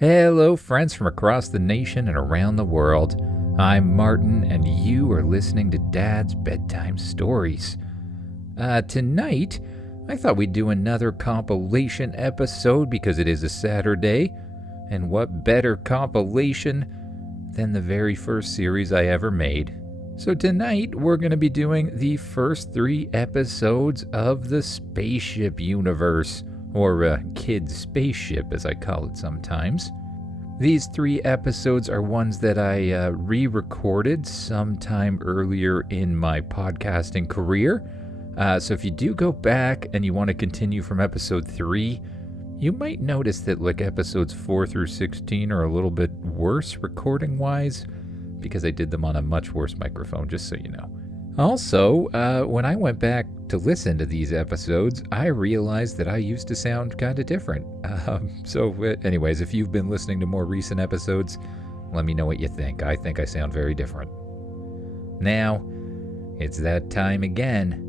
Hello, friends from across the nation and around the world. I'm Martin, and you are listening to Dad's Bedtime Stories. Tonight, I thought we'd do another compilation episode because it is a Saturday, and what better compilation than the very first series I ever made. So tonight, we're going to be doing the first 3 episodes of the Spaceship Universe, or Kid Spaceship as I call it sometimes. These 3 episodes are ones that I re-recorded sometime earlier in my podcasting career. So if you do go back and you want to continue from episode 3, you might notice that episodes 4 through 16 are a little bit worse recording-wise, because I did them on a much worse microphone, just so you know. Also, when I went back to listen to these episodes, I realized that I used to sound kind of different. Anyways, if you've been listening to more recent episodes, let me know what you think. I think I sound very different. Now, it's that time again.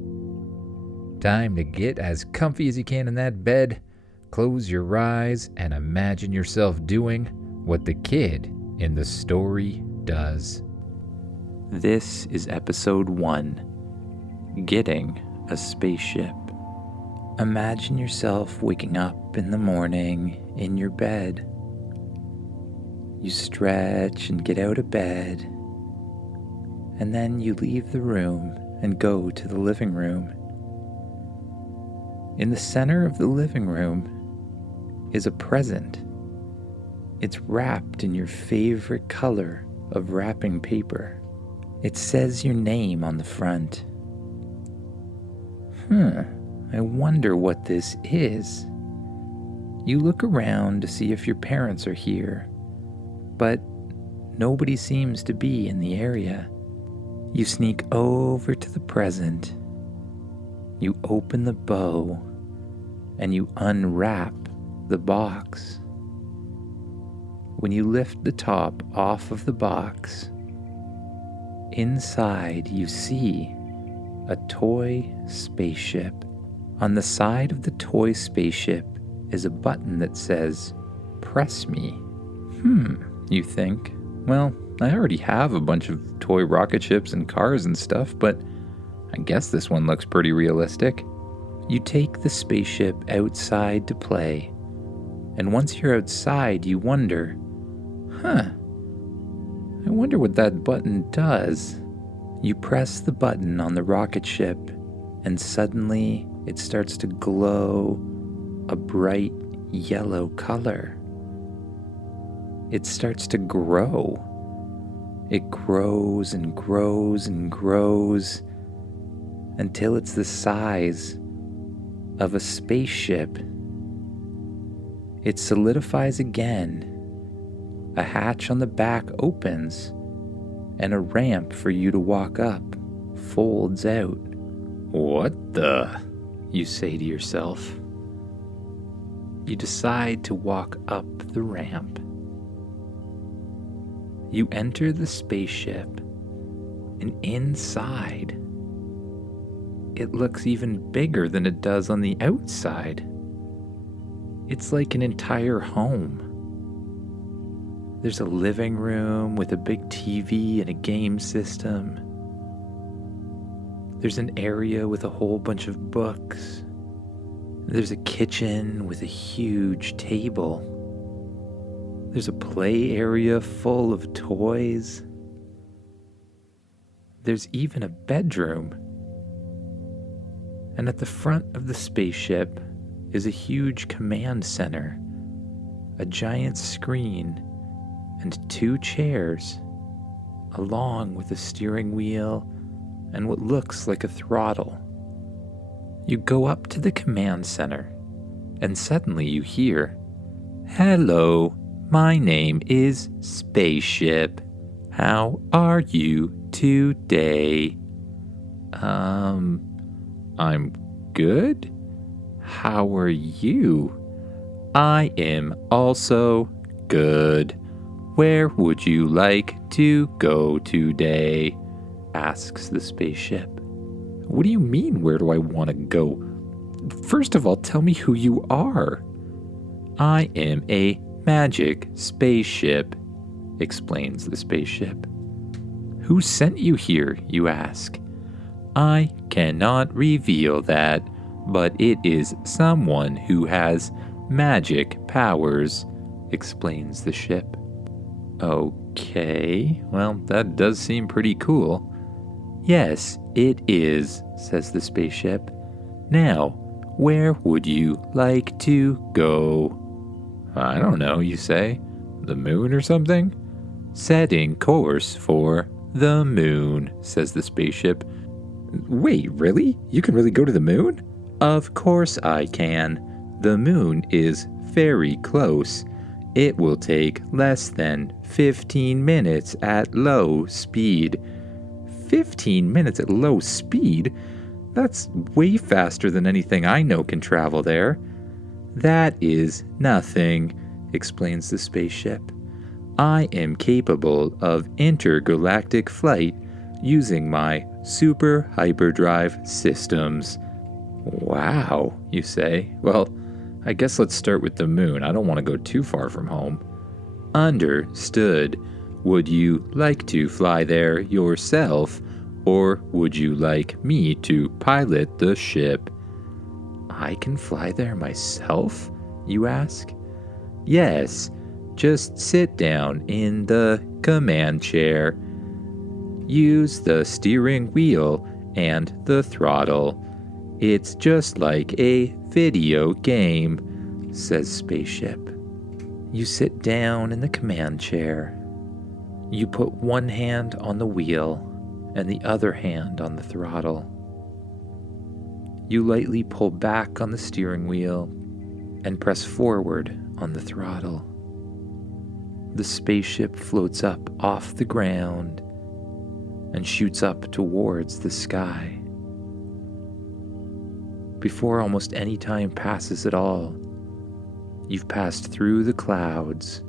Time to get as comfy as you can in that bed, close your eyes, and imagine yourself doing what the kid in the story does. This is episode 1, Getting a Spaceship. Imagine yourself waking up in the morning in your bed. You stretch and get out of bed, and then you leave the room and go to the living room. In the center of the living room is a present. It's wrapped in your favorite color of wrapping paper. It says your name on the front. I wonder what this is. You look around to see if your parents are here, but nobody seems to be in the area. You sneak over to the present. You open the bow, and you unwrap the box. When you lift the top off of the box, inside you see a toy spaceship. On the side of the toy spaceship is a button that says, "Press me." You think, well, I already have a bunch of toy rocket ships and cars and stuff, but I guess this one looks pretty realistic. You take the spaceship outside to play, and once you're outside, you wonder, I wonder what that button does. You press the button on the rocket ship, and suddenly it starts to glow a bright yellow color. It starts to grow. It grows and grows and grows until it's the size of a spaceship. It solidifies again. A hatch on the back opens, and a ramp for you to walk up folds out. "What the?" you say to yourself. You decide to walk up the ramp. You enter the spaceship, and inside, it looks even bigger than it does on the outside. It's like an entire home. There's a living room with a big TV and a game system. There's an area with a whole bunch of books. There's a kitchen with a huge table. There's a play area full of toys. There's even a bedroom. And at the front of the spaceship is a huge command center, a giant screen, and 2 chairs, along with a steering wheel and what looks like a throttle. You go up to the command center, and suddenly you hear, "Hello, my name is Spaceship. How are you today?" I'm good. How are you? I am also good. Where would you like to go today? Asks the spaceship. What do you mean, where do I want to go? First of all, tell me who you are. I am a magic spaceship, explains the spaceship. Who sent you here, you ask? I cannot reveal that, but it is someone who has magic powers, explains the ship. Okay, well, that does seem pretty cool. Yes, it is, says the spaceship. Now, where would you like to go? I don't know, you say. The moon or something? Setting course for the moon, says the spaceship. Wait, really? You can really go to the moon? Of course I can. The moon is very close. It will take less than 15 minutes at low speed. 15 minutes at low speed? That's way faster than anything I know can travel there. That is nothing, explains the spaceship. I am capable of intergalactic flight using my super hyperdrive systems. Wow, you say. Well, I guess let's start with the moon. I don't want to go too far from home. Understood. Would you like to fly there yourself, or would you like me to pilot the ship? I can fly there myself, you ask? Yes, just sit down in the command chair. Use the steering wheel and the throttle. It's just like a video game, says Spaceship. You sit down in the command chair. You put one hand on the wheel and the other hand on the throttle. You lightly pull back on the steering wheel and press forward on the throttle. The spaceship floats up off the ground and shoots up towards the sky. Before almost any time passes at all, you've passed through the clouds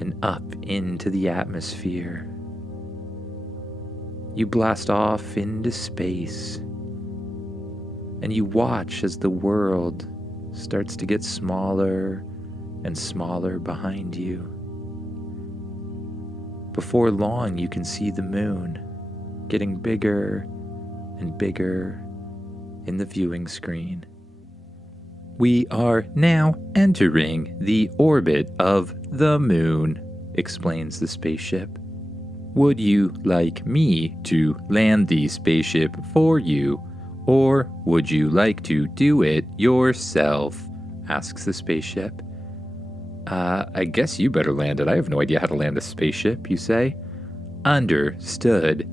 and up into the atmosphere. You blast off into space, and you watch as the world starts to get smaller and smaller behind you. Before long, you can see the moon getting bigger and bigger in the viewing screen. We are now entering the orbit of the moon, explains the spaceship. Would you like me to land the spaceship for you, or would you like to do it yourself? Asks the spaceship. I guess you better land it. I have no idea how to land a spaceship, you say. Understood.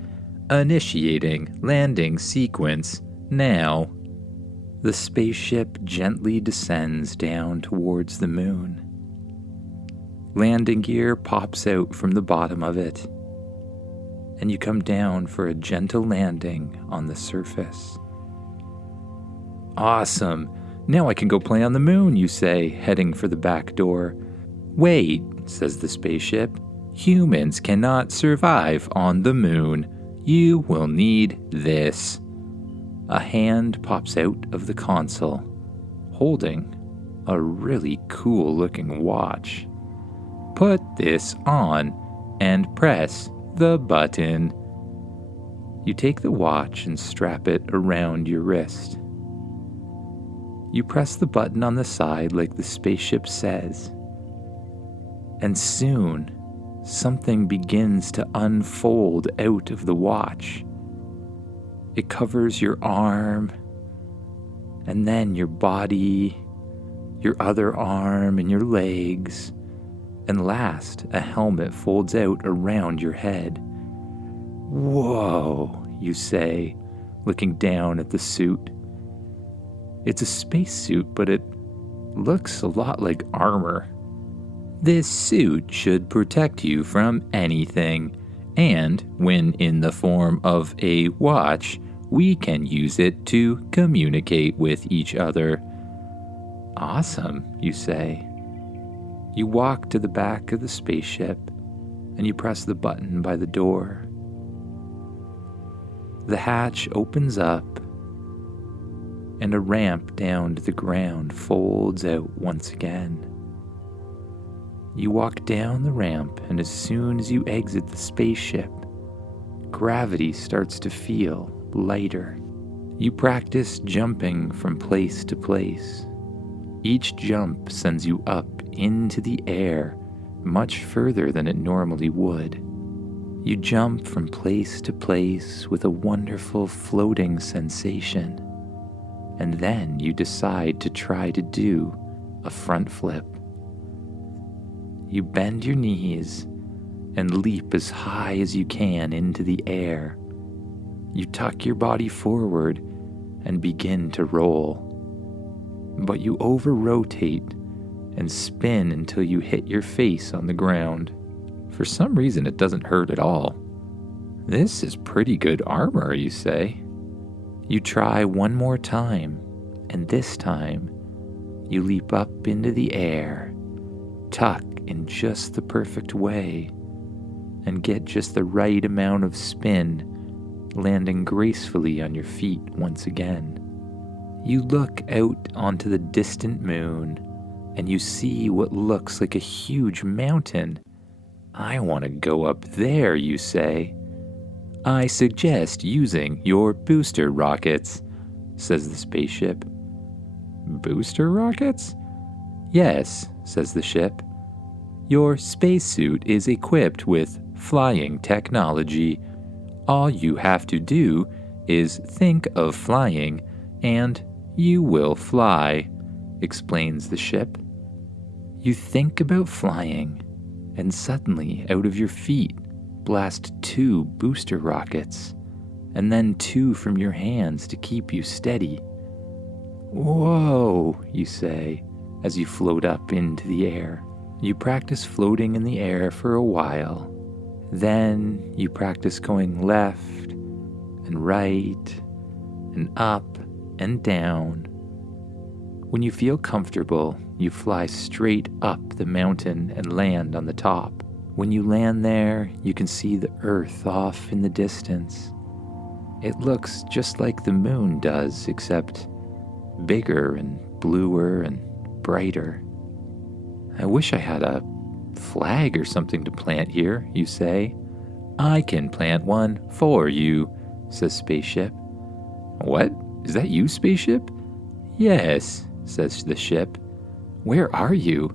Initiating landing sequence now. The spaceship gently descends down towards the moon. Landing gear pops out from the bottom of it, and you come down for a gentle landing on the surface. Awesome! Now I can go play on the moon, you say, heading for the back door. Wait, says the spaceship. Humans cannot survive on the moon. You will need this. A hand pops out of the console, holding a really cool-looking watch. Put this on and press the button. You take the watch and strap it around your wrist. You press the button on the side like the spaceship says, and soon something begins to unfold out of the watch. It covers your arm, and then your body, your other arm, and your legs, and last, a helmet folds out around your head. Whoa, you say, looking down at the suit. It's a spacesuit, but it looks a lot like armor. This suit should protect you from anything, and when in the form of a watch, we can use it to communicate with each other. Awesome, you say. You walk to the back of the spaceship, and you press the button by the door. The hatch opens up, and a ramp down to the ground folds out once again. You walk down the ramp, and as soon as you exit the spaceship, gravity starts to feel lighter. You practice jumping from place to place. Each jump sends you up into the air much further than it normally would. You jump from place to place with a wonderful floating sensation, and then you decide to try to do a front flip. You bend your knees and leap as high as you can into the air. You tuck your body forward and begin to roll. But you over-rotate and spin until you hit your face on the ground. For some reason, it doesn't hurt at all. This is pretty good armor, you say. You try one more time, and this time, you leap up into the air, tuck in just the perfect way, and get just the right amount of spin, landing gracefully on your feet once again. You look out onto the distant moon, and you see what looks like a huge mountain. I want to go up there, you say. I suggest using your booster rockets, says the spaceship. Booster rockets? Yes, says the ship. Your spacesuit is equipped with flying technology. All you have to do is think of flying, and you will fly, explains the ship. You think about flying, and suddenly out of your feet blast 2 booster rockets, and then 2 from your hands to keep you steady. Whoa, you say, as you float up into the air. You practice floating in the air for a while. Then you practice going left and right and up and down. When you feel comfortable, you fly straight up the mountain and land on the top. When you land there, you can see the Earth off in the distance. It looks just like the moon does, except bigger and bluer and brighter. I wish I had a flag or something to plant here, you say. I can plant one for you, says Spaceship. What? Is that you, Spaceship? Yes, says the ship. Where are you?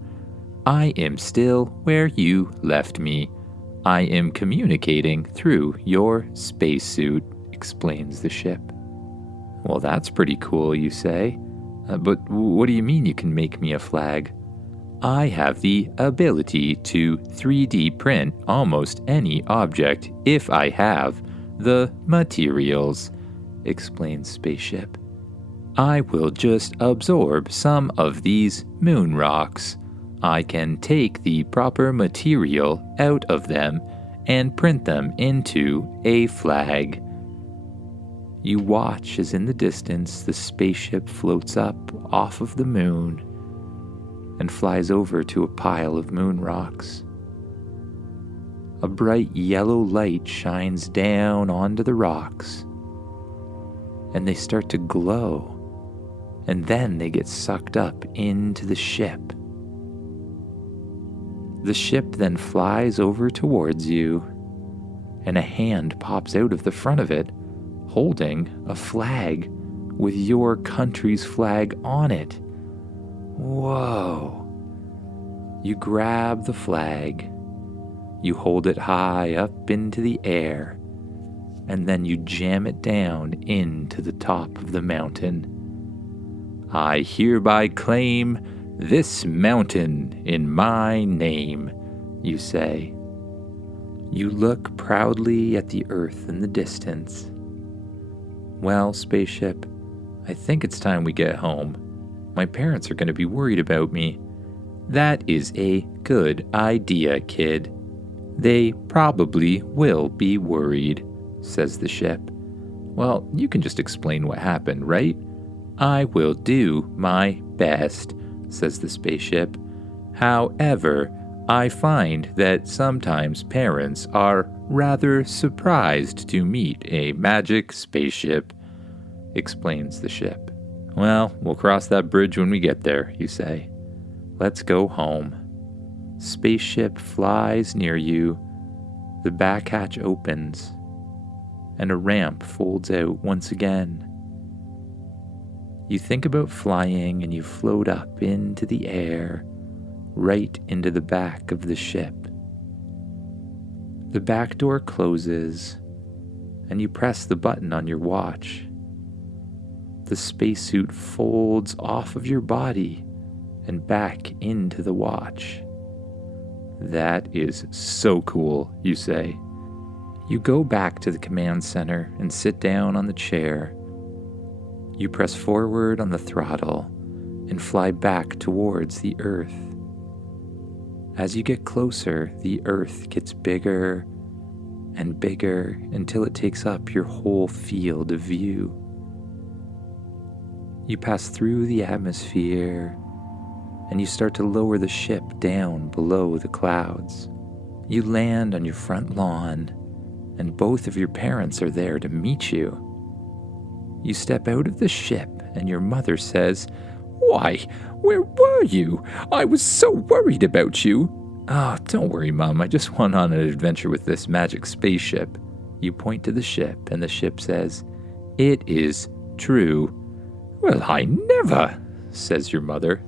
I am still where you left me. I am communicating through your spacesuit, explains the ship. Well, that's pretty cool, you say. But what do you mean you can make me a flag? I have the ability to 3D print almost any object if I have the materials, explains Spaceship. I will just absorb some of these moon rocks. I can take the proper material out of them and print them into a flag. You watch as in the distance the spaceship floats up off of the moon and flies over to a pile of moon rocks. A bright yellow light shines down onto the rocks, and they start to glow, and then they get sucked up into the ship. The ship then flies over towards you, and a hand pops out of the front of it, holding a flag with your country's flag on it. Whoa. You grab the flag, you hold it high up into the air, and then you jam it down into the top of the mountain. I hereby claim this mountain in my name, you say. You look proudly at the Earth in the distance. Well, Spaceship, I think it's time we get home. My parents are going to be worried about me. That is a good idea, kid. They probably will be worried, says the ship. Well, you can just explain what happened, right? I will do my best, says the spaceship. However, I find that sometimes parents are rather surprised to meet a magic spaceship, explains the ship. Well, we'll cross that bridge when we get there, you say. Let's go home. spaceship flies near you, the back hatch opens, and a ramp folds out once again. You think about flying and you float up into the air, right into the back of the ship. The back door closes, and you press the button on your watch. The spacesuit folds off of your body and back into the watch. That is so cool, you say. You go back to the command center and sit down on the chair. You press forward on the throttle and fly back towards the Earth. As you get closer, the Earth gets bigger and bigger until it takes up your whole field of view. You pass through the atmosphere and you start to lower the ship down below the clouds. You land on your front lawn and both of your parents are there to meet you. You step out of the ship and your mother says, "Why, where were you? I was so worried about you." "Oh, don't worry, Mom. I just went on an adventure with this magic spaceship." You point to the ship and the ship says, "It is true." "Well, I never," says your mother.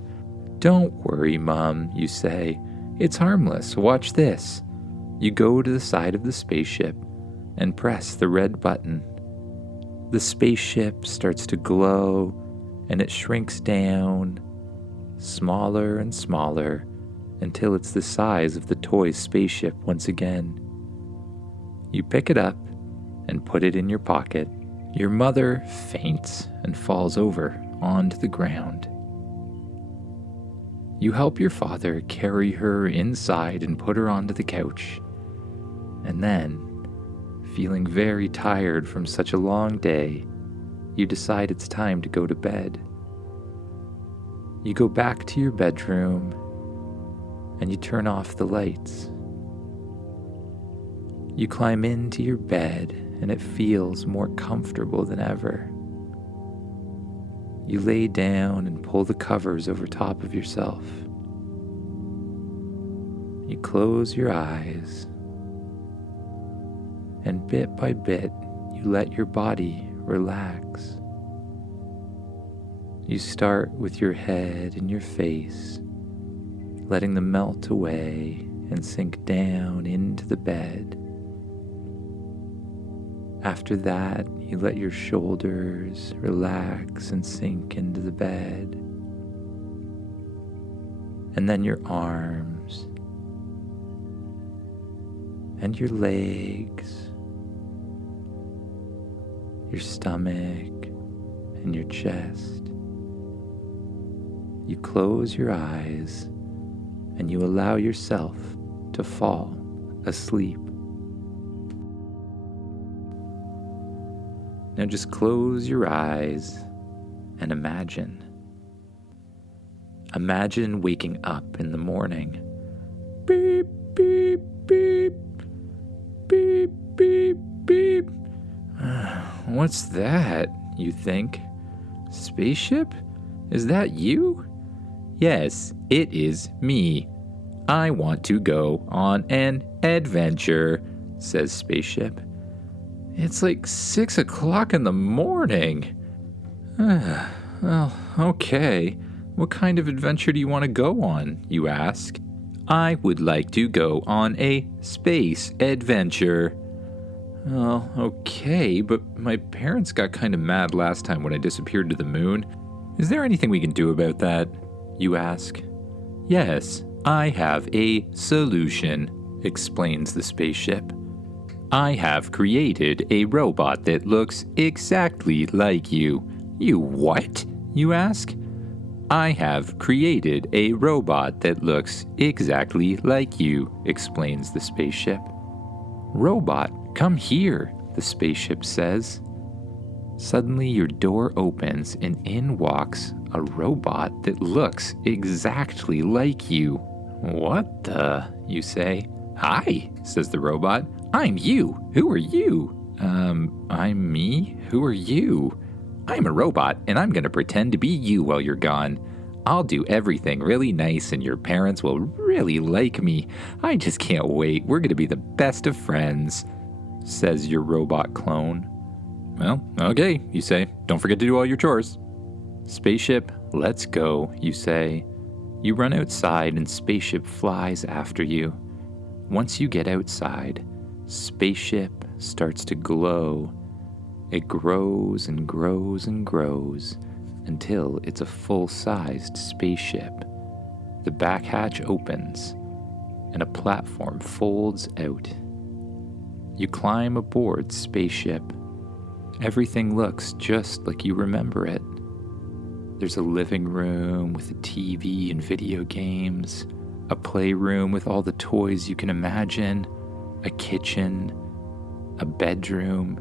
"Don't worry, Mom," you say. "It's harmless. Watch this." You go to the side of the spaceship and press the red button. The spaceship starts to glow and it shrinks down, smaller and smaller, until it's the size of the toy spaceship once again. You pick it up and put it in your pocket. Your mother faints and falls over onto the ground. You help your father carry her inside and put her onto the couch. And then, feeling very tired from such a long day, you decide it's time to go to bed. You go back to your bedroom and you turn off the lights. You climb into your bed and it feels more comfortable than ever. You lay down and pull the covers over top of yourself. You close your eyes, and bit by bit, you let your body relax. You start with your head and your face, letting them melt away and sink down into the bed. After that, you let your shoulders relax and sink into the bed. And then your arms and your legs, your stomach and your chest. You close your eyes and you allow yourself to fall asleep. Now just close your eyes and imagine. Imagine waking up in the morning. Beep, beep, beep. Beep, beep, beep. What's that, you think? Spaceship? Is that you? Yes, it is me. I want to go on an adventure, says Spaceship. It's like 6 o'clock in the morning. Well, okay. What kind of adventure do you want to go on, you ask? I would like to go on a space adventure. Well, okay, but my parents got kind of mad last time when I disappeared to the moon. Is there anything we can do about that? You ask. Yes, I have a solution, explains the spaceship. I have created a robot that looks exactly like you. You what? You ask. I have created a robot that looks exactly like you, explains the spaceship. Robot, come here, the spaceship says. Suddenly your door opens and in walks a robot that looks exactly like you. What the? You say. Hi, says the robot. I'm you. Who are you? I'm me? Who are you? I'm a robot, and I'm gonna pretend to be you while you're gone. I'll do everything really nice and your parents will really like me. I just can't wait. We're going to be the best of friends, says your robot clone. Well, okay, you say. Don't forget to do all your chores. Spaceship, let's go, you say. You run outside and Spaceship flies after you. Once you get outside, Spaceship starts to glow. It grows and grows and grows until it's a full-sized spaceship. The back hatch opens and a platform folds out. You climb aboard Spaceship. Everything looks just like you remember it. There's a living room with a TV and video games, a playroom with all the toys you can imagine, a kitchen, a bedroom,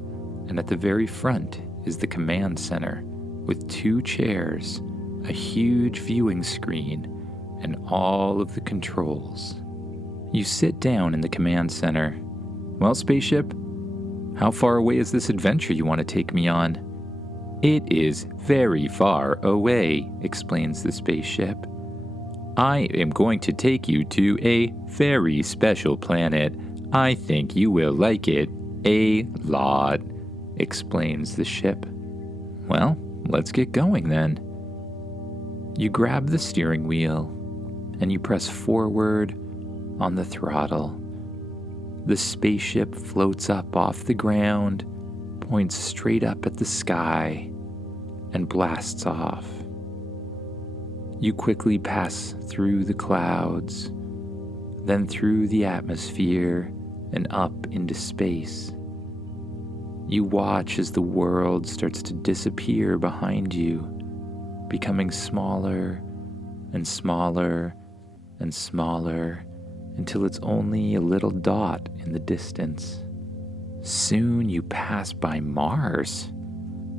and at the very front is the command center with 2 chairs, a huge viewing screen, and all of the controls. You sit down in the command center. Well, Spaceship, how far away is this adventure you want to take me on? It is very far away, explains the spaceship. I am going to take you to a very special planet. I think you will like it a lot, explains the ship. Well, let's get going then. You grab the steering wheel and you press forward on the throttle. The spaceship floats up off the ground, points straight up at the sky, and blasts off. You quickly pass through the clouds, then through the atmosphere and up into space. You watch as the world starts to disappear behind you, becoming smaller and smaller and smaller until it's only a little dot in the distance. Soon you pass by Mars.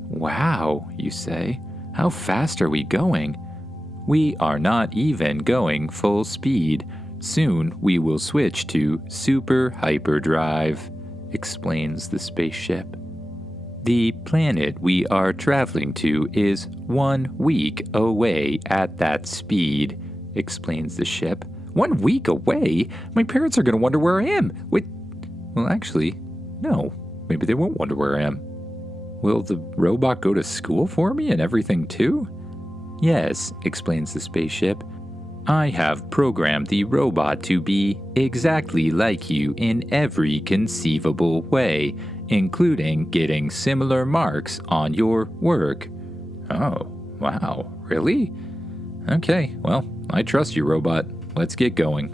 Wow, you say. How fast are we going? We are not even going full speed. Soon we will switch to super hyperdrive, explains the spaceship. The planet we are traveling to is 1 week away at that speed, explains the ship. 1 week away? My parents are going to wonder where I am. Wait, well, actually, no. Maybe they won't wonder where I am. Will the robot go to school for me and everything too? Yes, explains the spaceship. I have programmed the robot to be exactly like you in every conceivable way, including getting similar marks on your work. Oh, wow, really? Okay, well, I trust you, robot. Let's get going.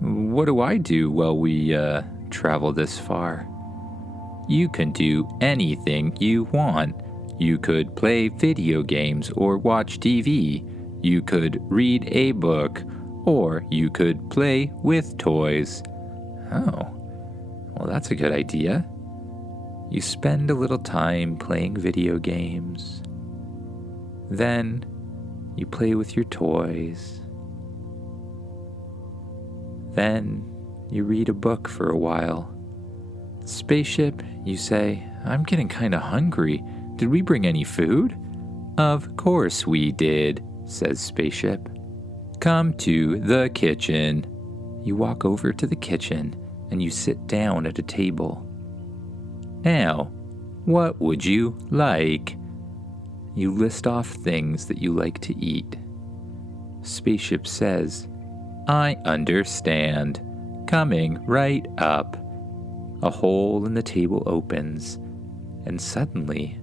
What do I do while we travel this far? You can do anything you want. You could play video games or watch TV. You could read a book, or you could play with toys. Oh, well, that's a good idea. You spend a little time playing video games. Then you play with your toys. Then you read a book for a while. Spaceship, you say, I'm getting kind of hungry. Did we bring any food? Of course we did, says Spaceship. Come to the kitchen. You walk over to the kitchen and you sit down at a table. Now, what would you like? You list off things that you like to eat. Spaceship says, I understand. Coming right up. A hole in the table opens, and suddenly,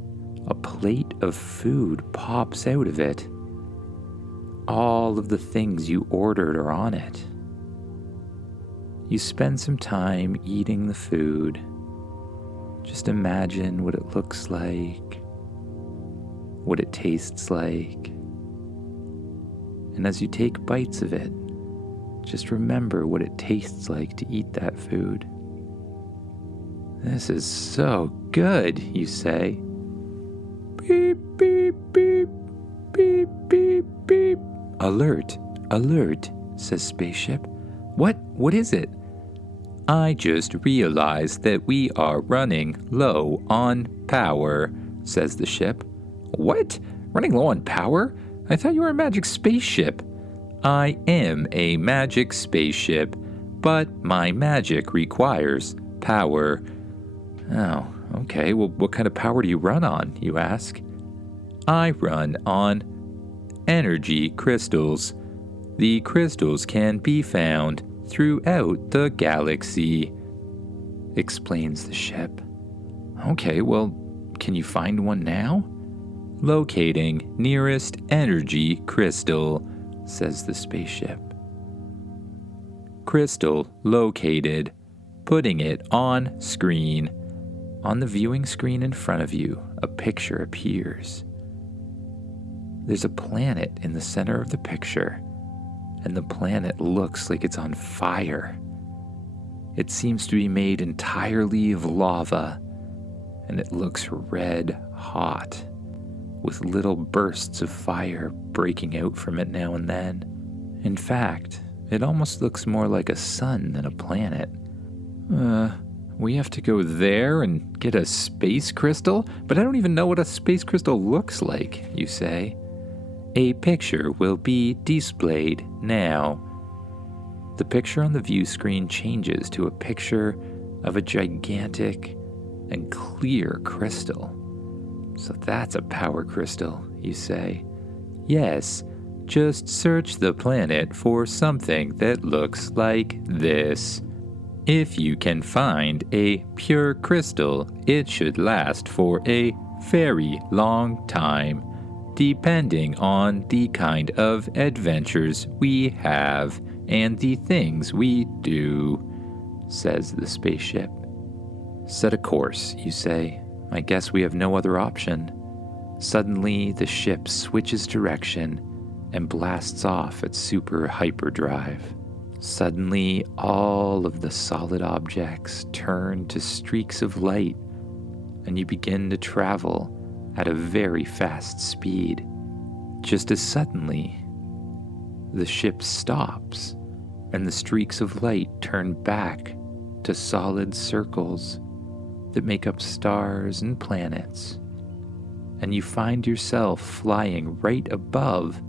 a plate of food pops out of it. All of the things you ordered are on it. You spend some time eating the food. Just imagine what it looks like, what it tastes like. And as you take bites of it, just remember what it tastes like to eat that food. This is so good, you say. Beep, beep, beep, beep, beep, beep. Alert, alert, says Spaceship. What is it? I just realized that we are running low on power, says the ship. What? Running low on power? I thought you were a magic spaceship. I am a magic spaceship, but my magic requires power. Oh, okay. Well, what kind of power do you run on, you ask? I run on energy crystals. The crystals can be found throughout the galaxy, explains the ship. Okay, well, can you find one now? Locating nearest energy crystal, says the spaceship. Crystal located. Putting it on screen. On the viewing screen in front of you, a picture appears. There's a planet in the center of the picture, and the planet looks like it's on fire. It seems to be made entirely of lava, and it looks red hot, with little bursts of fire breaking out from it now and then. In fact, it almost looks more like a sun than a planet. We have to go there and get a space crystal? But I don't even know what a space crystal looks like, you say. A picture will be displayed now. The picture on the view screen changes to a picture of a gigantic and clear crystal. So that's a power crystal, you say. Yes, just search the planet for something that looks like this. If you can find a pure crystal, it should last for a very long time, depending on the kind of adventures we have and the things we do, says the spaceship. Set a course, you say. I guess we have no other option. Suddenly, the ship switches direction and blasts off at super hyperdrive. Suddenly, all of the solid objects turn to streaks of light, and you begin to travel at a very fast speed. Just as suddenly, the ship stops, and the streaks of light turn back to solid circles that make up stars and planets, and you find yourself flying right above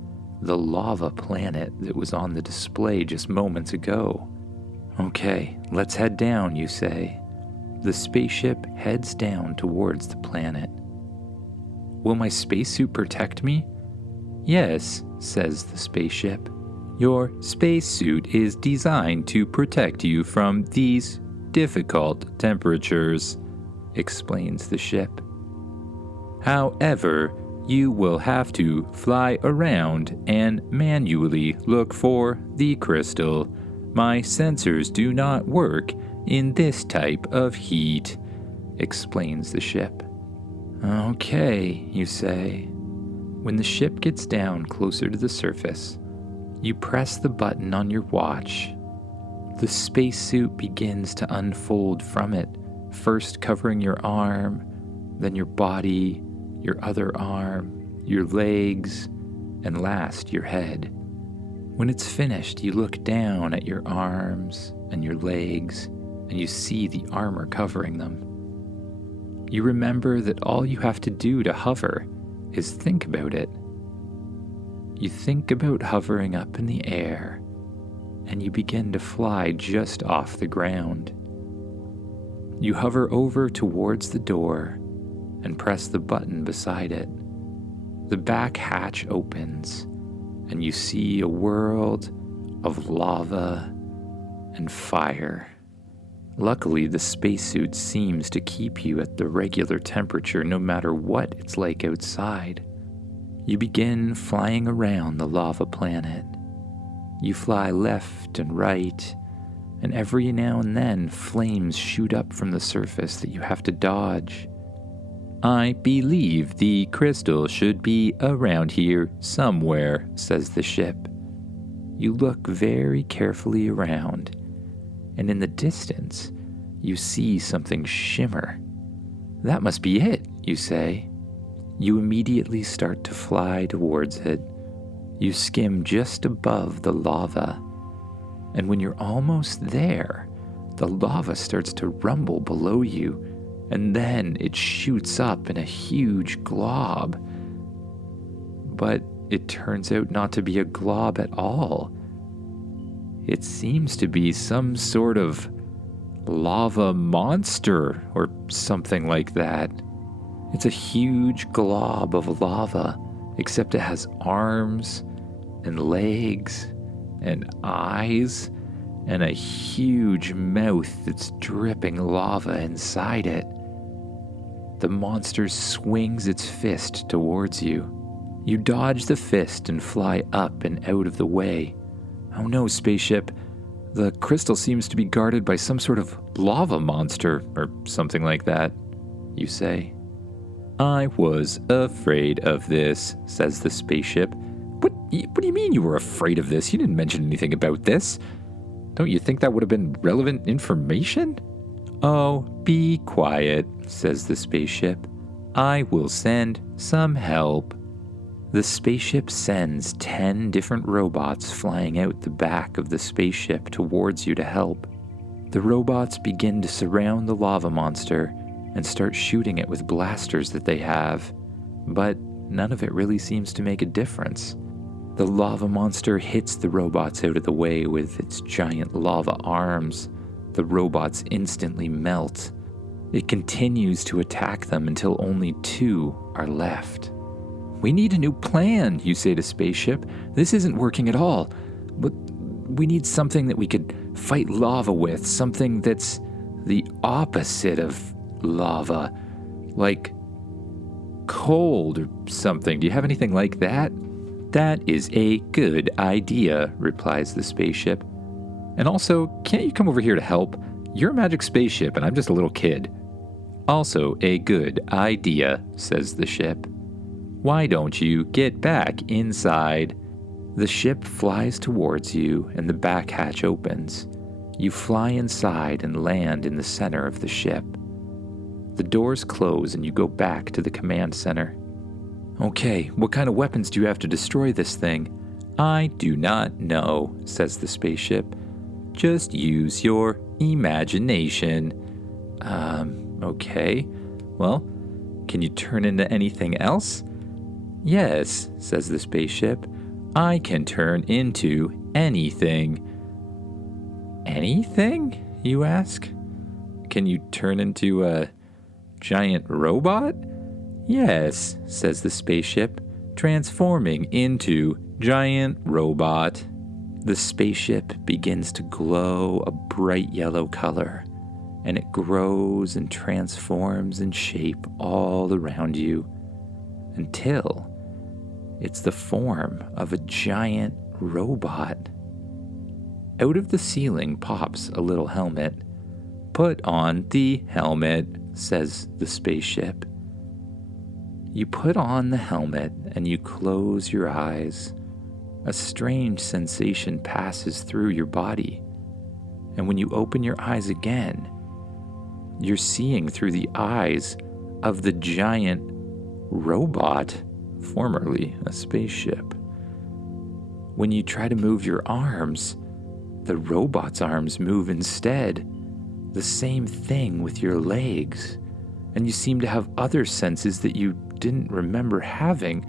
the lava planet that was on the display just moments ago. Okay, let's head down, you say. The spaceship heads down towards the planet. Will my spacesuit protect me? Yes, says the spaceship. Your spacesuit is designed to protect you from these difficult temperatures, explains the ship. However, you will have to fly around and manually look for the crystal. My sensors do not work in this type of heat, explains the ship. Okay, you say. When the ship gets down closer to the surface, you press the button on your watch. The spacesuit begins to unfold from it, first covering your arm, then your body, your other arm, your legs, and last your head. When it's finished, you look down at your arms and your legs, and you see the armor covering them. You remember that all you have to do to hover is think about it. You think about hovering up in the air, and you begin to fly just off the ground. You hover over towards the door and press the button beside it. The back hatch opens, and you see a world of lava and fire. Luckily, the spacesuit seems to keep you at the regular temperature no matter what it's like outside. You begin flying around the lava planet. You fly left and right, and every now and then flames shoot up from the surface that you have to dodge. I believe the crystal should be around here somewhere, says the ship. You look very carefully around, and in the distance, you see something shimmer. That must be it, you say. You immediately start to fly towards it. You skim just above the lava, and when you're almost there, the lava starts to rumble below you, and then it shoots up in a huge glob. But it turns out not to be a glob at all. It seems to be some sort of lava monster or something like that. It's a huge glob of lava, except it has arms and legs and eyes and a huge mouth that's dripping lava inside it. The monster swings its fist towards you. You dodge the fist and fly up and out of the way. Oh no, spaceship. The crystal seems to be guarded by some sort of lava monster or something like that, you say. I was afraid of this, says the spaceship. What do you mean you were afraid of this? You didn't mention anything about this. Don't you think that would have been relevant information? Oh, be quiet, says the spaceship. I will send some help. The spaceship sends 10 different robots flying out the back of the spaceship towards you to help. The robots begin to surround the lava monster and start shooting it with blasters that they have, but none of it really seems to make a difference. The lava monster hits the robots out of the way with its giant lava arms. The robots instantly melt. It continues to attack them until only 2 are left. We need a new plan, you say to Spaceship. This isn't working at all. But we need something that we could fight lava with, something that's the opposite of lava, like cold or something. Do you have anything like that? That is a good idea, replies the spaceship. And also, can't you come over here to help? You're a magic spaceship and I'm just a little kid. Also a good idea, says the ship. Why don't you get back inside? The ship flies towards you and the back hatch opens. You fly inside and land in the center of the ship. The doors close and you go back to the command center. Okay, what kind of weapons do you have to destroy this thing? I do not know, says the spaceship. Just use your imagination. Okay. Well, can you turn into anything else? Yes, says the spaceship. I can turn into anything. Anything, you ask? Can you turn into a giant robot? Yes, says the spaceship, transforming into giant robot. The spaceship begins to glow a bright yellow color, and it grows and transforms in shape all around you until it's the form of a giant robot. Out of the ceiling pops a little helmet. Put on the helmet, says the spaceship. You put on the helmet and you close your eyes. A strange sensation passes through your body. And when you open your eyes again, you're seeing through the eyes of the giant robot, formerly a spaceship. When you try to move your arms, the robot's arms move instead. The same thing with your legs. And you seem to have other senses that you didn't remember having,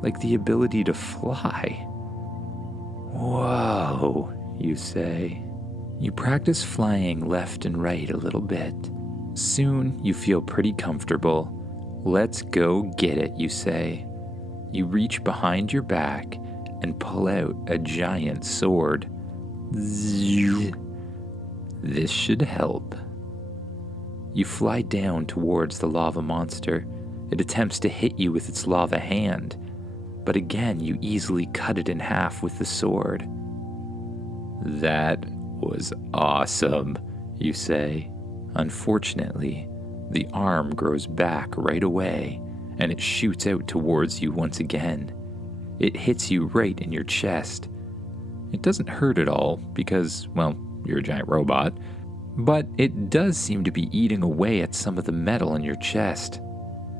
like the ability to fly. Whoa, you say. You practice flying left and right a little bit. Soon you feel pretty comfortable. Let's go get it, you say. You reach behind your back and pull out a giant sword. Zzz. This should help. You fly down towards the lava monster. It attempts to hit you with its lava hand, but again you easily cut it in half with the sword. That was awesome, you say. Unfortunately, the arm grows back right away, and it shoots out towards you once again. It hits you right in your chest. It doesn't hurt at all because, well, you're a giant robot, but it does seem to be eating away at some of the metal in your chest.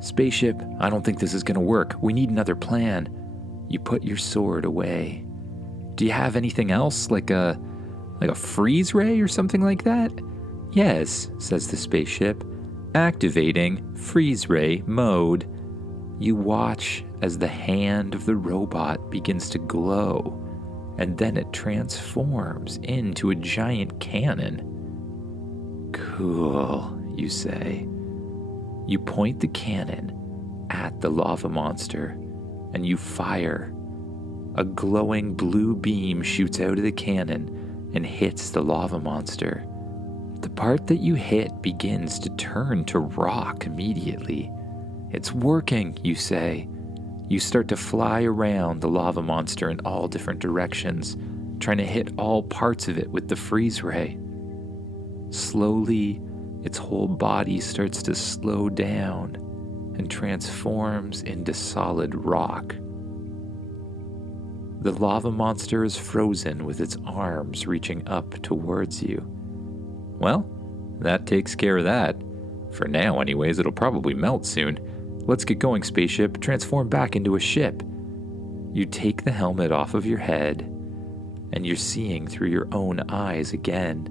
Spaceship, I don't think this is going to work. We need another plan. You put your sword away. Do you have anything else, like a freeze ray or something like that? Yes, says the spaceship, activating freeze ray mode. You watch as the hand of the robot begins to glow, and then it transforms into a giant cannon. Cool, you say. You point the cannon at the lava monster, and you fire. A glowing blue beam shoots out of the cannon and hits the lava monster. The part that you hit begins to turn to rock immediately. It's working, you say. You start to fly around the lava monster in all different directions, trying to hit all parts of it with the freeze ray. Slowly, its whole body starts to slow down and transforms into solid rock. The lava monster is frozen with its arms reaching up towards you. Well, that takes care of that. For now, anyways, it'll probably melt soon. Let's get going, spaceship. Transform back into a ship. You take the helmet off of your head, and you're seeing through your own eyes again.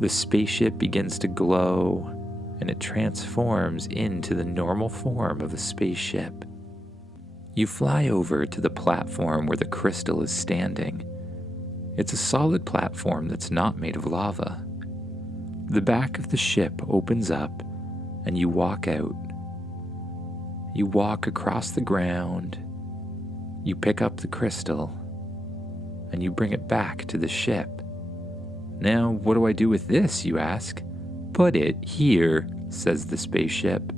The spaceship begins to glow, and it transforms into the normal form of a spaceship. You fly over to the platform where the crystal is standing. It's a solid platform that's not made of lava. The back of the ship opens up, and you walk out. You walk across the ground, you pick up the crystal, and you bring it back to the ship. Now, what do I do with this, you ask? Put it here, says the spaceship.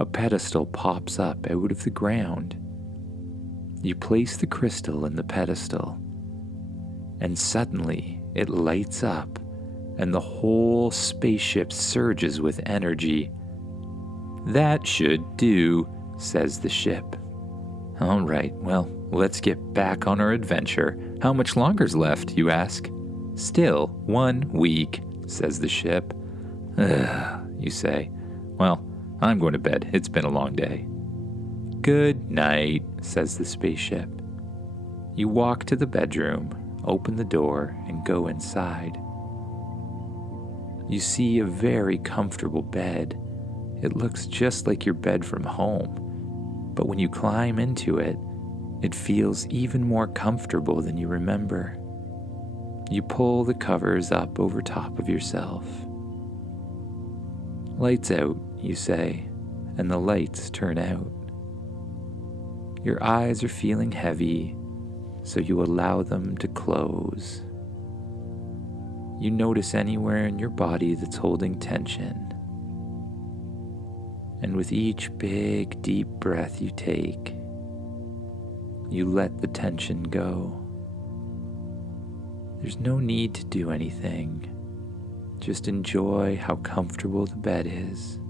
A pedestal pops up out of the ground. You place the crystal in the pedestal, and suddenly it lights up, and the whole spaceship surges with energy. That should do, says the ship. All right, well, let's get back on our adventure. How much longer's left, you ask? Still 1 week, says the ship. Ugh, you say. Well, I'm going to bed. It's been a long day. Good night, says the spaceship. You walk to the bedroom, open the door, and go inside. You see a very comfortable bed. It looks just like your bed from home, but when you climb into it, it feels even more comfortable than you remember. You pull the covers up over top of yourself. Lights out, you say, and the lights turn out. Your eyes are feeling heavy, so you allow them to close. You notice anywhere in your body that's holding tension. And with each big, deep breath you take, you let the tension go. There's no need to do anything. Just enjoy how comfortable the bed is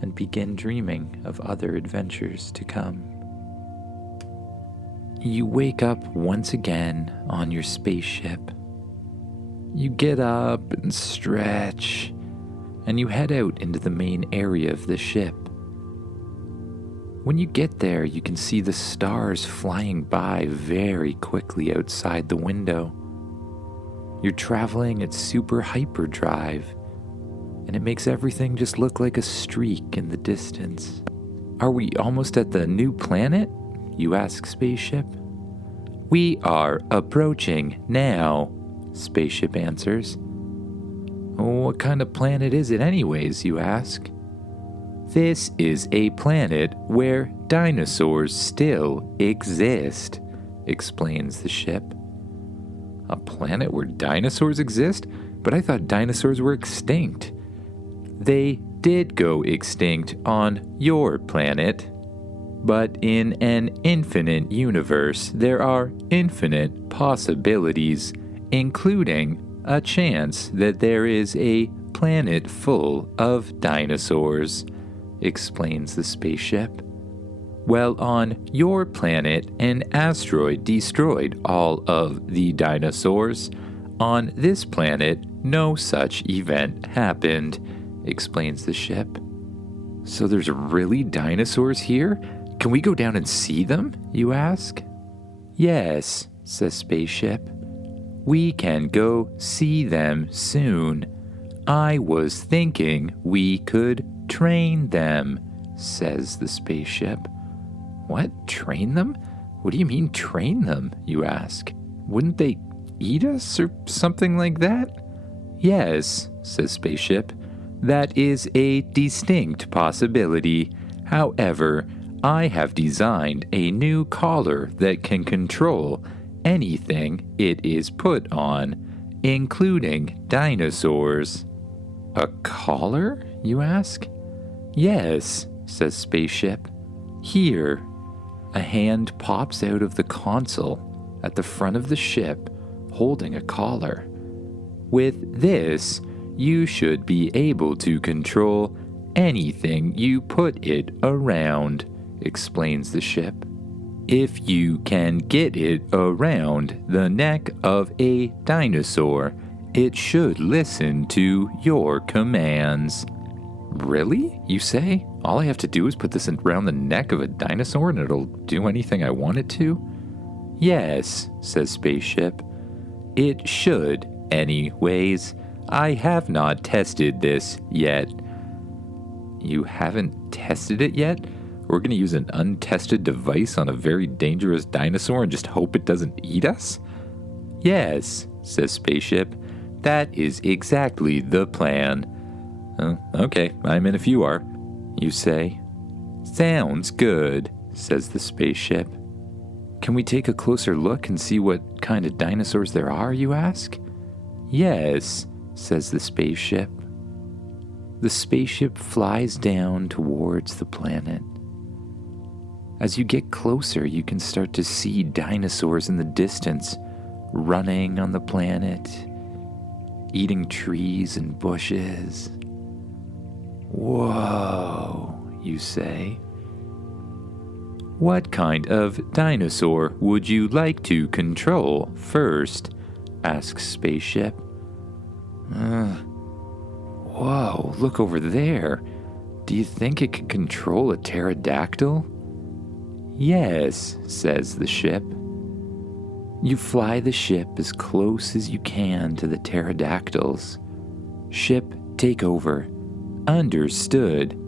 and begin dreaming of other adventures to come. You wake up once again on your spaceship. You get up and stretch, and you head out into the main area of the ship. When you get there, you can see the stars flying by very quickly outside the window. You're traveling at super hyperdrive, and it makes everything just look like a streak in the distance. Are we almost at the new planet? You ask spaceship. We are approaching now, spaceship answers. What kind of planet is it anyways, you ask? This is a planet where dinosaurs still exist, explains the ship. A planet where dinosaurs exist? But I thought dinosaurs were extinct. They did go extinct on your planet. But in an infinite universe, there are infinite possibilities, including a chance that there is a planet full of dinosaurs, explains the spaceship. Well, on your planet, an asteroid destroyed all of the dinosaurs. On this planet, no such event happened, explains the ship. So there's really dinosaurs here? Can we go down and see them, you ask? Yes, says spaceship. We can go see them soon. I was thinking we could train them, says the spaceship. What? Train them? What do you mean train them, you ask? Wouldn't they eat us or something like that? Yes, says Spaceship. That is a distinct possibility. However, I have designed a new collar that can control anything it is put on, including dinosaurs. A collar, you ask? Yes, says Spaceship. Here. A hand pops out of the console at the front of the ship, holding a collar. With this, you should be able to control anything you put it around, explains the ship. If you can get it around the neck of a dinosaur, it should listen to your commands. Really? You say? All I have to do is put this around the neck of a dinosaur and it'll do anything I want it to? Yes, says Spaceship. It should, anyways. I have not tested this yet. You haven't tested it yet? We're going to use an untested device on a very dangerous dinosaur and just hope it doesn't eat us? Yes, says Spaceship. That is exactly the plan. Okay, I'm in if you are, you say. Sounds good, says the Spaceship. Can we take a closer look and see what kind of dinosaurs there are, you ask? Yes, says the Spaceship. The spaceship flies down towards the planet. As you get closer, you can start to see dinosaurs in the distance, running on the planet, eating trees and bushes. Whoa, you say. What kind of dinosaur would you like to control first? Asks Spaceship. Whoa, look over there. Do you think it could control a pterodactyl? Yes, says the ship. You fly the ship as close as you can to the pterodactyls. Ship, take over. Understood.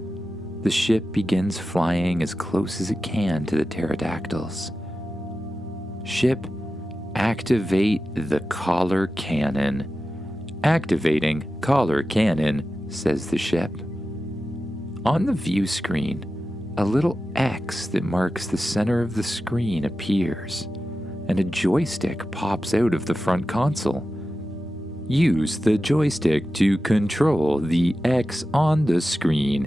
The ship begins flying as close as it can to the pterodactyls. Ship, activate the collar cannon. Activating collar cannon, says the ship. On the view screen, a little X that marks the center of the screen appears, and a joystick pops out of the front console. Use the joystick to control the X on the screen.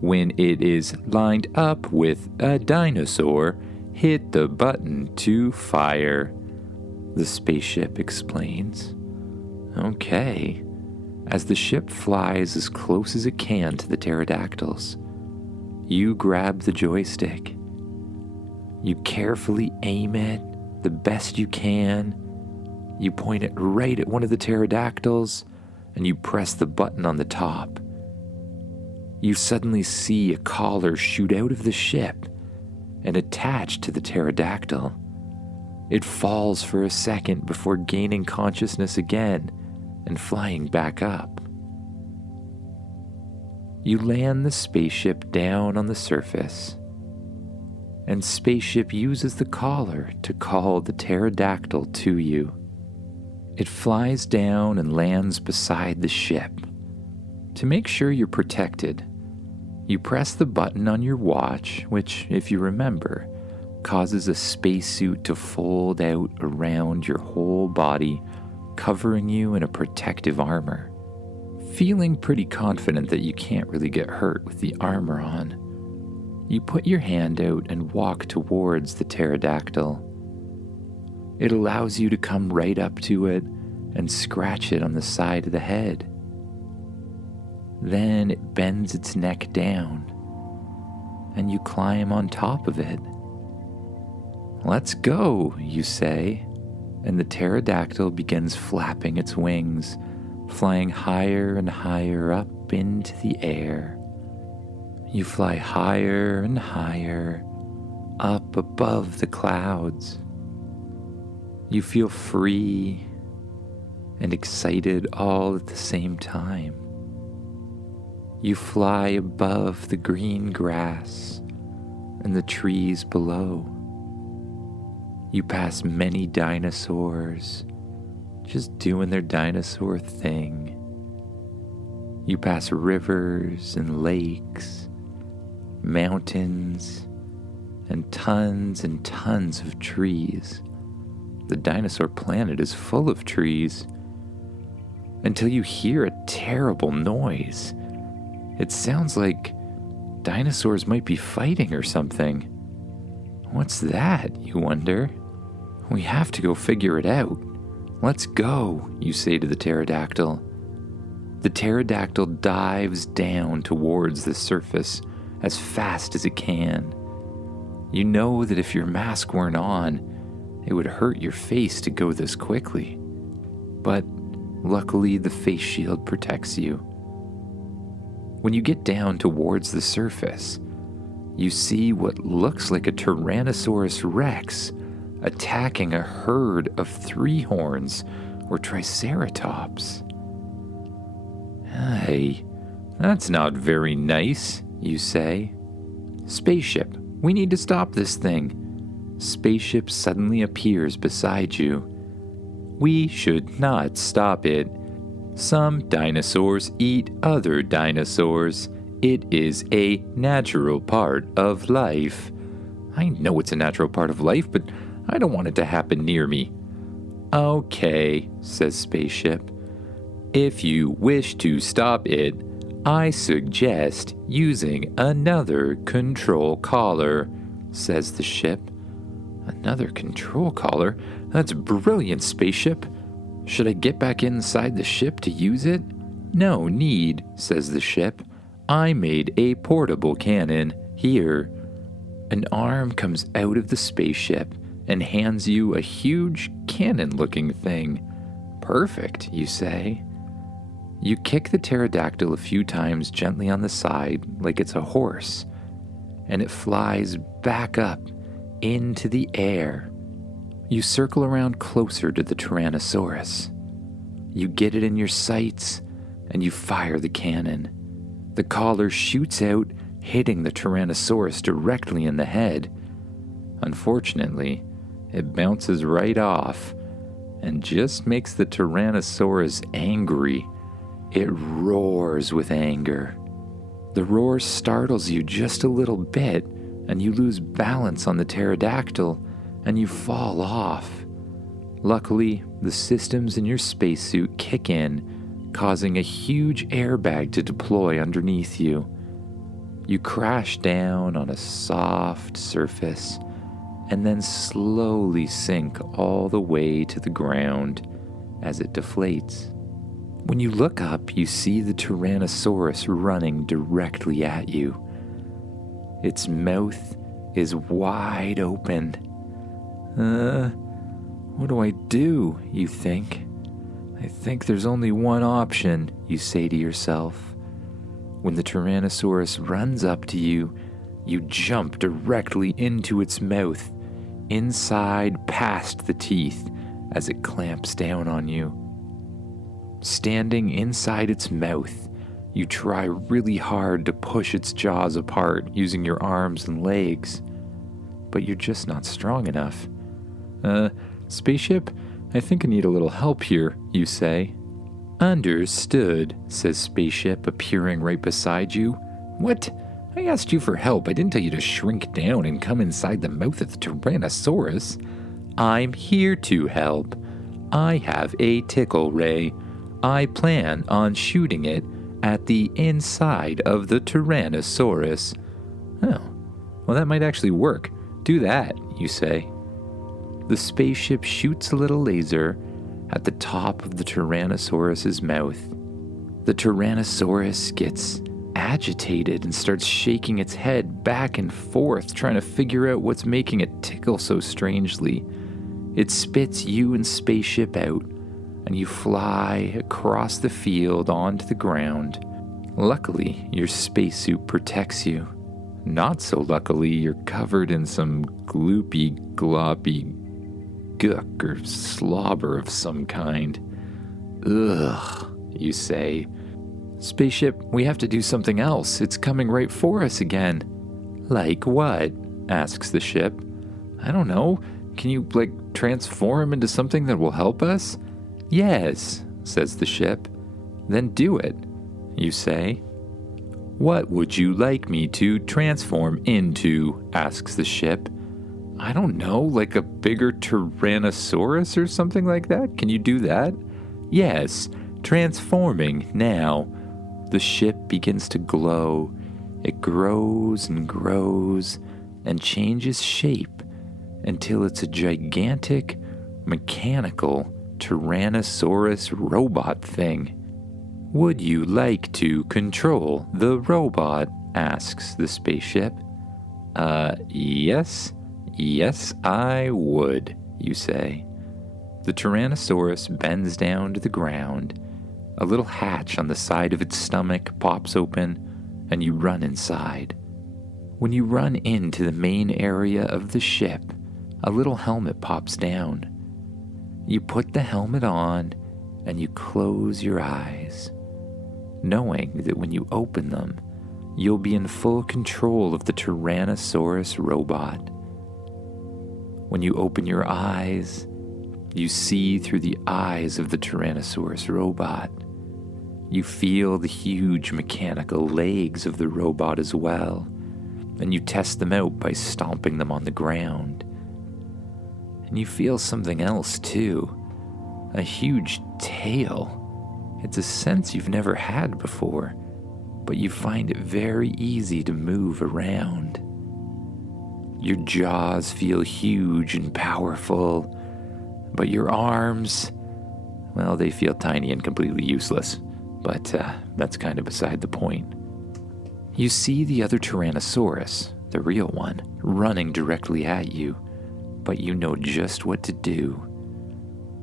When it is lined up with a dinosaur, hit the button to fire. The spaceship explains. Okay. As the ship flies as close as it can to the pterodactyls, you grab the joystick. You carefully aim it the best you can. You point it right at one of the pterodactyls, and you press the button on the top. You suddenly see a collar shoot out of the ship and attach to the pterodactyl. It falls for a second before gaining consciousness again and flying back up. You land the spaceship down on the surface, and Spaceship uses the collar to call the pterodactyl to you. It flies down and lands beside the ship. To make sure you're protected, you press the button on your watch, which, if you remember, causes a spacesuit to fold out around your whole body, covering you in a protective armor. Feeling pretty confident that you can't really get hurt with the armor on, you put your hand out and walk towards the pterodactyl. It allows you to come right up to it and scratch it on the side of the head. Then it bends its neck down, and you climb on top of it. Let's go, you say, and the pterodactyl begins flapping its wings, flying higher and higher up into the air. You fly higher and higher, up above the clouds. You feel free and excited all at the same time. You fly above the green grass and the trees below. You pass many dinosaurs, just doing their dinosaur thing. You pass rivers and lakes, mountains, and tons of trees. The Dinosaur Planet is full of trees. Until you hear a terrible noise. It sounds like dinosaurs might be fighting or something. What's that, you wonder? We have to go figure it out. Let's go, you say to the pterodactyl. The pterodactyl dives down towards the surface as fast as it can. You know that if your mask weren't on, it would hurt your face to go this quickly. But luckily, the face shield protects you. When you get down towards the surface, you see what looks like a Tyrannosaurus Rex attacking a herd of three horns or Triceratops. Hey, that's not very nice, you say. Spaceship, we need to stop this thing. Spaceship suddenly appears beside you. We should not stop it. Some dinosaurs eat other dinosaurs. It is a natural part of life. I know it's a natural part of life, but I don't want it to happen near me. Okay, says Spaceship. If you wish to stop it, I suggest using another control collar, says the ship. Another control collar? That's brilliant, Spaceship. Should I get back inside the ship to use it? No need, says the ship. I made a portable cannon. Here. An arm comes out of the spaceship and hands you a huge cannon-looking thing. Perfect, you say. You kick the pterodactyl a few times gently on the side like it's a horse, and it flies back up into the air. You circle around closer to the Tyrannosaurus. You get it in your sights, and you fire the cannon. The collar shoots out, hitting the Tyrannosaurus directly in the head. Unfortunately, it bounces right off, and just makes the Tyrannosaurus angry. It roars with anger. The roar startles you just a little bit, and you lose balance on the pterodactyl, and you fall off. Luckily, the systems in your spacesuit kick in, causing a huge airbag to deploy underneath you. You crash down on a soft surface, and then slowly sink all the way to the ground as it deflates. When you look up, you see the Tyrannosaurus running directly at you. Its mouth is wide open. What do I do, you think? I think there's only one option, you say to yourself. When the Tyrannosaurus runs up to you, you jump directly into its mouth, inside past the teeth, as it clamps down on you. Standing inside its mouth, you try really hard to push its jaws apart using your arms and legs, but you're just not strong enough. Spaceship, I think I need a little help here, you say. Understood, says Spaceship, appearing right beside you. What? I asked you for help. I didn't tell you to shrink down and come inside the mouth of the Tyrannosaurus. I'm here to help. I have a tickle ray. I plan on shooting it at the inside of the Tyrannosaurus. Oh, well, that might actually work. Do that, you say. The spaceship shoots a little laser at the top of the Tyrannosaurus's mouth. The Tyrannosaurus gets agitated and starts shaking its head back and forth, trying to figure out what's making it tickle so strangely. It spits you and Spaceship out, and you fly across the field onto the ground. Luckily, your spacesuit protects you. Not so luckily, you're covered in some gloopy, gloppy gook or slobber of some kind. Ugh, you say. Spaceship, we have to do something else. It's coming right for us again. Like what? asks the ship. I don't know. Can you, transform into something that will help us? Yes, says the ship. Then do it, you say. What would you like me to transform into? Asks the ship. I don't know, like a bigger Tyrannosaurus or something like that? Can you do that? Yes, transforming now. The ship begins to glow. It grows and grows and changes shape until it's a gigantic, mechanical Tyrannosaurus robot thing. Would you like to control the robot? Asks the spaceship. Yes. Yes, I would, you say. The Tyrannosaurus bends down to the ground. A little hatch on the side of its stomach pops open, and you run inside. When you run into the main area of the ship, a little helmet pops down. You put the helmet on, and you close your eyes, knowing that when you open them, you'll be in full control of the Tyrannosaurus robot. When you open your eyes, you see through the eyes of the Tyrannosaurus robot. You feel the huge mechanical legs of the robot as well, and you test them out by stomping them on the ground. And you feel something else too, a huge tail. It's a sense you've never had before, but you find it very easy to move around. Your jaws feel huge and powerful, but your arms, well, they feel tiny and completely useless, but that's kind of beside the point. You see the other Tyrannosaurus, the real one, running directly at you, but you know just what to do.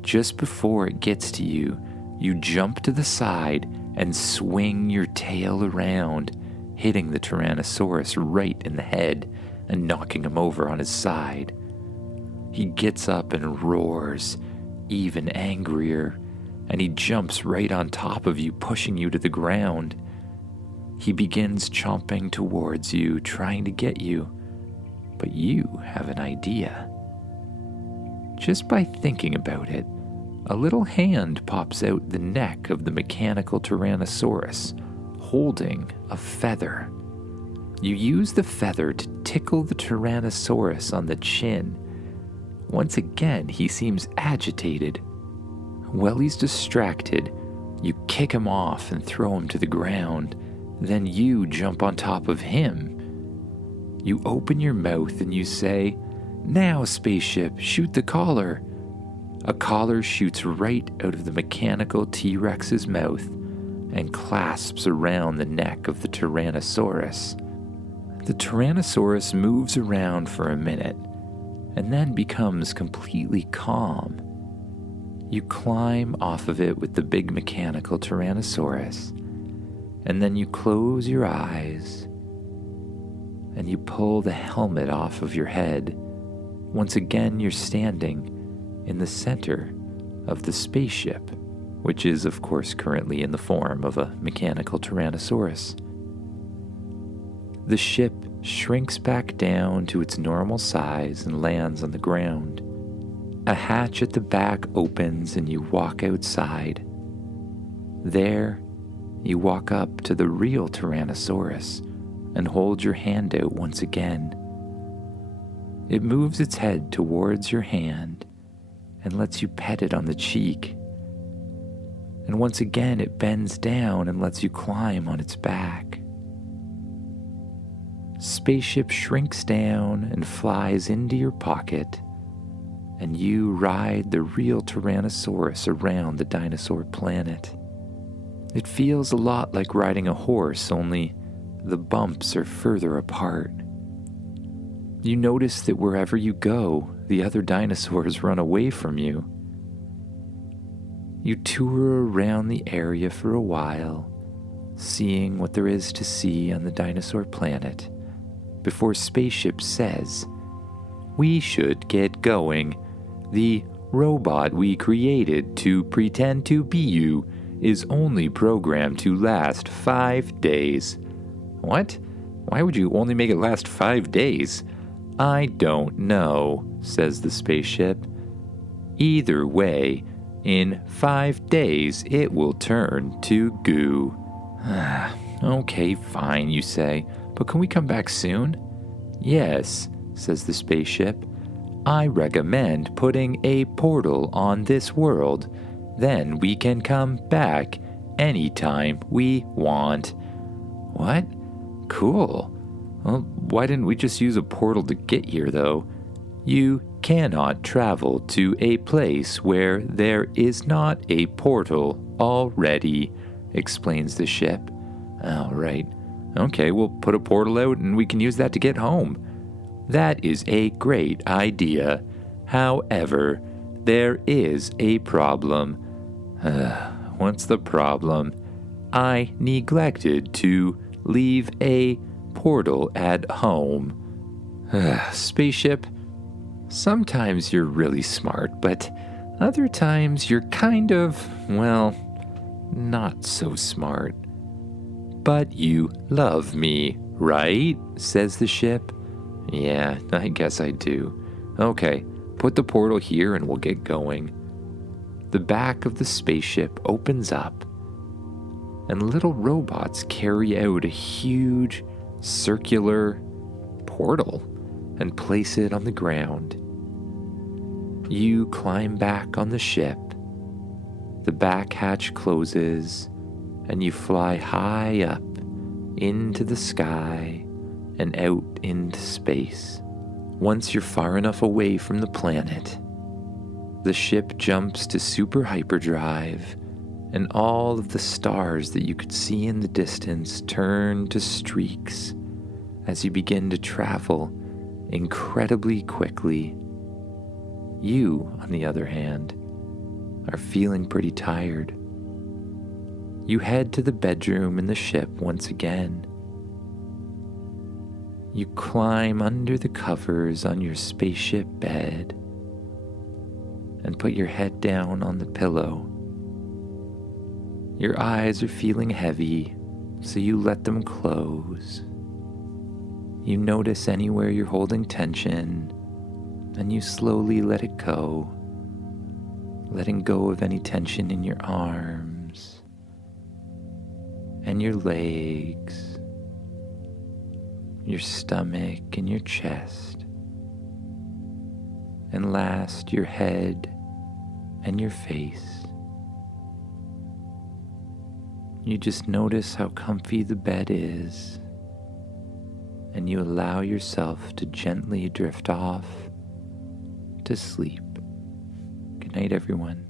Just before it gets to you, you jump to the side and swing your tail around, hitting the Tyrannosaurus right in the head and knocking him over on his side. He gets up and roars, even angrier, and he jumps right on top of you, pushing you to the ground. He begins chomping towards you, trying to get you, but you have an idea. Just by thinking about it, a little hand pops out the neck of the mechanical Tyrannosaurus, holding a feather. You use the feather to tickle the Tyrannosaurus on the chin. Once again, he seems agitated. While he's distracted, you kick him off and throw him to the ground. Then you jump on top of him. You open your mouth and you say, "Now, spaceship, shoot the collar." A collar shoots right out of the mechanical T-Rex's mouth and clasps around the neck of the Tyrannosaurus. The Tyrannosaurus moves around for a minute and then becomes completely calm. You climb off of it with the big mechanical Tyrannosaurus, and then you close your eyes and you pull the helmet off of your head. Once again, you're standing in the center of the spaceship, which is, of course, currently in the form of a mechanical Tyrannosaurus. The ship shrinks back down to its normal size and lands on the ground. A hatch at the back opens and you walk outside. There, you walk up to the real Tyrannosaurus and hold your hand out once again. It moves its head towards your hand and lets you pet it on the cheek. And once again, it bends down and lets you climb on its back. Spaceship shrinks down and flies into your pocket, and you ride the real Tyrannosaurus around the Dinosaur Planet. It feels a lot like riding a horse, only the bumps are further apart. You notice that wherever you go, the other dinosaurs run away from you. You tour around the area for a while, seeing what there is to see on the Dinosaur Planet, before Spaceship says, "We should get going. The robot we created to pretend to be you is only programmed to last 5 days. What? Why would you only make it last 5 days? I don't know, says the spaceship. Either way, in 5 days it will turn to goo. Okay, fine, you say, but can we come back soon? Yes, says the spaceship. I recommend putting a portal on this world. Then we can come back anytime we want. What? Cool. Well, why didn't we just use a portal to get here, though? You cannot travel to a place where there is not a portal already, explains the ship. Oh, right. Okay, we'll put a portal out and we can use that to get home. That is a great idea. However, there is a problem. What's the problem? I neglected to leave a portal at home. Spaceship, sometimes you're really smart, but other times you're kind of, well, not so smart. But you love me, right? Says the ship. Yeah, I guess I do. Okay, put the portal here and we'll get going. The back of the spaceship opens up, and little robots carry out a huge circular portal and place it on the ground. You climb back on the ship. The back hatch closes, and you fly high up into the sky and out into space. Once you're far enough away from the planet, the ship jumps to super hyperdrive, and all of the stars that you could see in the distance turn to streaks as you begin to travel incredibly quickly. You, on the other hand, are feeling pretty tired. You head to the bedroom in the ship once again. You climb under the covers on your spaceship bed and put your head down on the pillow. Your eyes are feeling heavy, so you let them close. You notice anywhere you're holding tension, and you slowly let it go, letting go of any tension in your arms and your legs, your stomach and your chest, and last, your head and your face. You just notice how comfy the bed is, and you allow yourself to gently drift off to sleep. Good night, everyone.